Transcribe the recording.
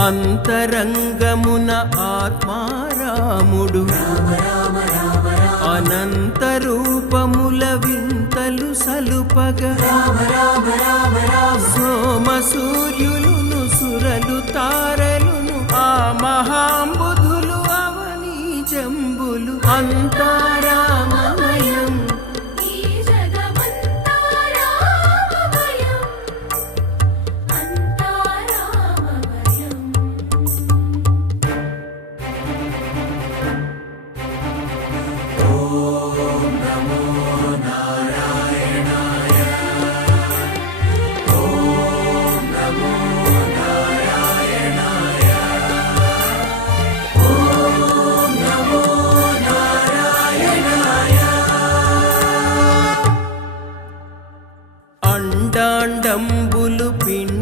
అంతరంగమున ఆత్మారాముడు. అనంత రూపముల వింతలు సలుపగ. సోమ సూర్యులును సురలు తారలును ఆ మహాంబుధులు అవని జంబులు అంతా అండాండంబులు పిండి